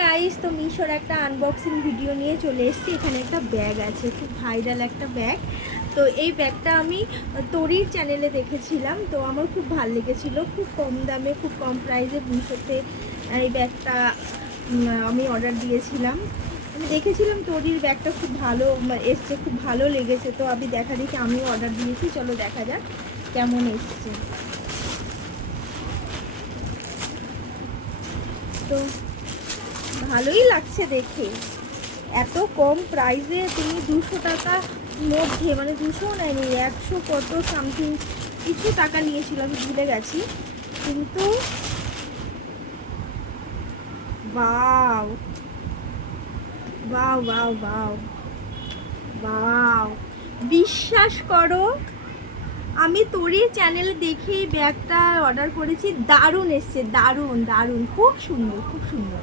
Guys, তো মিশোর একটা unboxing video নিয়ে চলে এসেছি। এখানে একটা ব্যাগ আছে, খুব ভাইরাল একটা ব্যাগ। তো এই ব্যাগটা আমি তরির চ্যানেলে দেখেছিলাম, তো আমার খুব ভালো লেগেছিলো। খুব কম দামে, খুব কম প্রাইসে মিশোতে এই ব্যাগটা আমি অর্ডার দিয়েছিলাম। আমি দেখেছিলাম তরির ব্যাগটা খুব ভালো এসছে, খুব ভালো লেগেছে। তো আমি দেখা দেখি আমিও অর্ডার দিয়েছি, চলো দেখা যাক কেমন এসছে। তো ভালোই লাগছে দেখে, এত কম প্রাইসে তুমি 200 টাকার মধ্যে, মানে 200 নেয়নি, 100 কত সামথিং কিছু টাকা নিয়েছিল, আমি ভুলে গেছি। কিন্তু বাও বাও বাও বাও বাও, বিশ্বাস করো আমি তরির চ্যানেলে দেখেই ব্যাগটা অর্ডার করেছি। দারুণ এসছে, দারুণ দারুণ, খুব সুন্দর খুব সুন্দর।